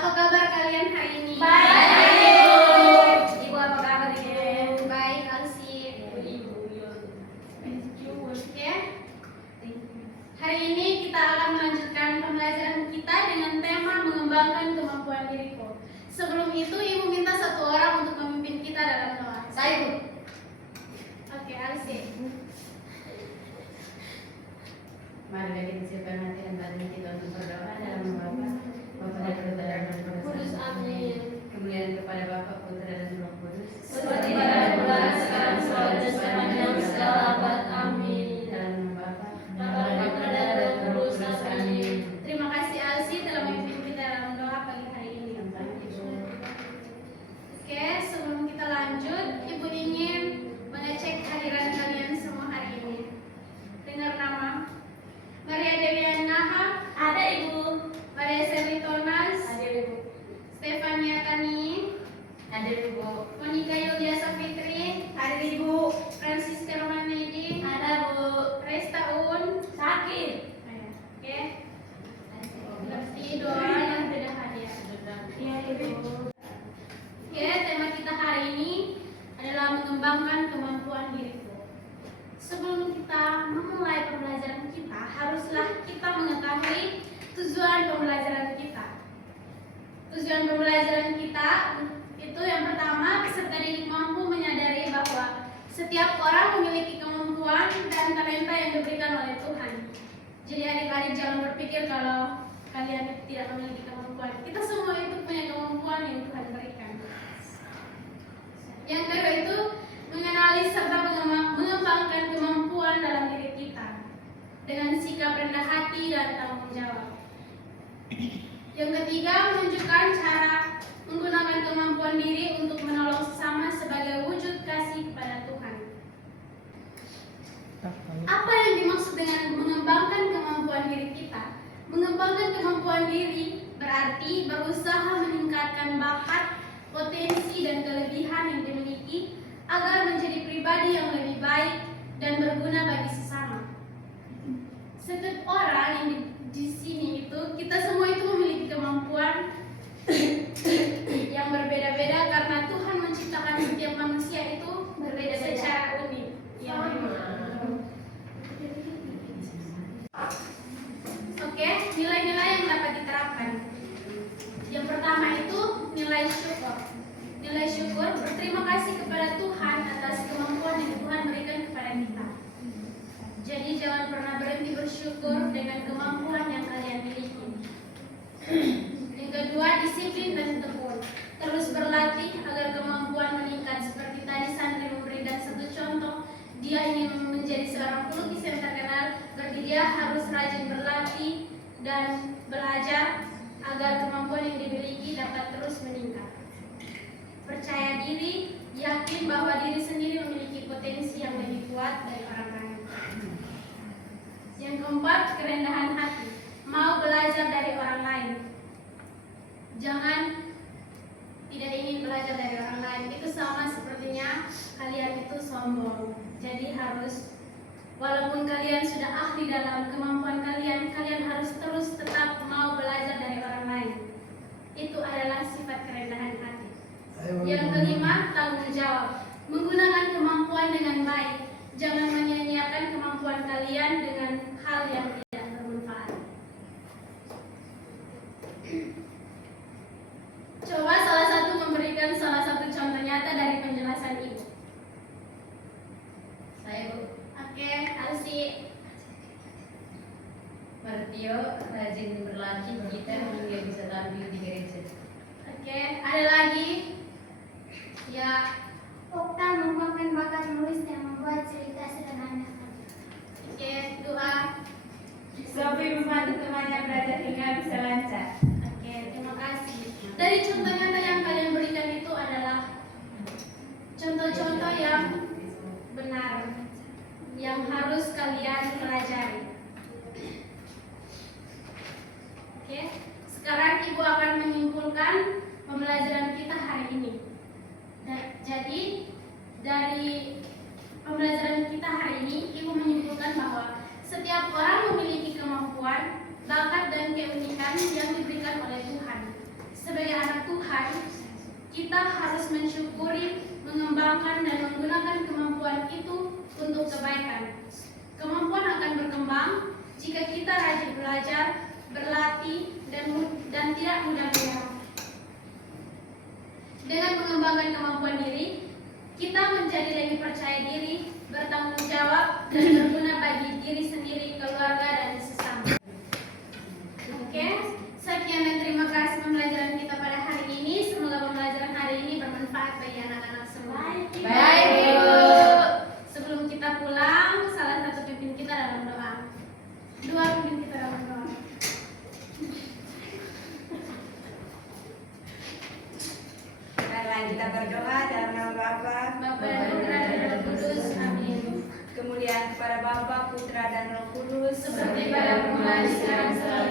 Apa kabar kalian hari ini? Baik. Ibu apa kabar Ibu? Baik, Alsi. Oke. Hari ini kita akan melanjutkan pembelajaran kita dengan tema mengembangkan kemampuan diriku. Sebelum itu, Ibu minta satu orang untuk memimpin kita dalam doa. Saya Ibu. Oke, Alsi. Mari kita siapkan hati dan batin kita untuk berdoa dalam nama Bapa, Putra dan Roh Kudus. Amin. Kemuliaan kepada Bapa, Putra dan Roh Kudus. Seperti pada permulaan, sekarang, selalu dan sepanjang segala abad. Amin. Dalam nama Bapa, Bapa, Putra dan Roh Kudus. Amin. Terima kasih Alsi telah memimpin kita dalam doa pagi hari ini. Oke, sebelum kita lanjut, Ibu ingin mengecek hadiran kalian semua hari ini. Dengar nama Maria Dewi Naha, Ada Ibu. Maria Seri Tonas, Ada Ibu. Stefania Tani, Ada Ibu. Monika Yulia Safitri, Ada Ibu. Francisca Romanedi, Ada Bu. Resta Un. Sakit. Oke, berarti doa yang tidak hadir. Iya Ibu. Oke, tema kita hari ini adalah mengembangkan kemampuan diriku. Sebelum kita memulai pembelajaran kita, haruslah kita mengetahui tujuan pembelajaran kita. Tujuan pembelajaran kita itu yang pertama, peserta didik mampu menyadari bahwa setiap orang memiliki kemampuan dan talenta yang diberikan oleh Tuhan. Jadi adik-adik jangan berpikir kalau kalian tidak memiliki kemampuan. Kita semua itu punya kemampuan yang Tuhan berikan. Yang kedua itu mengenali serta mengembangkan kemampuan dalam diri kita dengan sikap rendah hati dan tanggung jawab. Yang ketiga, menunjukkan cara menggunakan kemampuan diri untuk menolong sesama sebagai wujud kasih kepada Tuhan. Apa yang dimaksud dengan mengembangkan kemampuan diri kita? Mengembangkan kemampuan diri berarti berusaha meningkatkan bakat, potensi, dan kelebihan yang dimiliki agar menjadi pribadi yang lebih baik dan berguna bagi sesama. Setiap orang yang di sini itu, kita semua itu memiliki kemampuan yang berbeda-beda karena Tuhan menciptakan setiap manusia itu berbeda secara unik. Oke, nilai-nilai yang dapat diterapkan. Yang pertama itu nilai syukur. Nilai syukur berterima kasih kepada Tuhan atas kemampuan yang Tuhan berikan kepada kita. Jadi jangan pernah berhenti bersyukur dengan kemampuan yang kalian miliki. Yang kedua, disiplin dan tekun. Terus berlatih agar kemampuan meningkat. Seperti tadi Sandri memberikan satu contoh, dia ingin menjadi seorang pelukis yang terkenal, berarti dia harus rajin berlatih dan belajar agar kemampuan yang dimiliki dapat terus meningkat. Percaya diri, yakin bahwa diri sendiri memiliki potensi yang lebih kuat dari orang lain. Yang keempat, kerendahan hati, mau belajar dari orang lain. Jangan tidak ingin belajar dari orang lain, itu sama sepertinya kalian itu sombong. Jadi harus, walaupun kalian sudah ahli dalam kemampuan kalian, kalian harus terus tetap mau belajar dari orang lain. Itu adalah sifat kerendahan hati. Yang kelima, tanggung jawab, menggunakan kemampuan dengan baik. Jangan menyia-nyiakan kemampuan kalian dengan hal yang tidak bermanfaat. Coba salah satu memberikan salah satu contoh nyata dari penjelasan Ibu. Saya Bu. Oke, Alsi. Martio rajin berlatih gitar hingga bisa tampil di gereja. Oke, ada lagi? Ya, Okta mengembangkan bakat menulis dan membuat cerita sederhana. oke, doa. Sophie membantu temannya belajar hingga bisa lancar. Oke, terima kasih. Dari contoh nyata yang kalian berikan itu adalah contoh-contoh yang benar, yang harus kalian pelajari. Oke, sekarang Ibu akan menyimpulkan pembelajaran kita hari ini. Jadi dari pembelajaran kita hari ini, Ibu menyimpulkan bahwa setiap orang memiliki kemampuan, bakat, dan keunikan yang diberikan oleh Tuhan. Tuhan, kita harus mensyukuri, mengembangkan dan menggunakan kemampuan itu untuk kebaikan. Kemampuan akan berkembang jika kita rajin belajar, berlatih, dan tidak mudah menyerah. Dengan mengembangkan kemampuan diri, kita menjadi lebih percaya diri, bertanggung jawab, dan berguna bagi diri sendiri, keluarga, dan sesama. Oke, sekian dan terima kasih pembelajaran kita pada hari ini. Semoga pembelajaran hari ini bermanfaat bagi anak-anak semua. Baik, Ibu. Sebelum kita pulang, salah satu pimpin kita dalam doa. Dua pimpin kita dalam doa. Marilah kita berdoa dalam nama Bapa, Bapa dan Putra dan Roh Kudus. Amin. kemuliaan kepada Bapa, Putra dan Roh Kudus, Seperti pada permulaan, sekarang, selalu,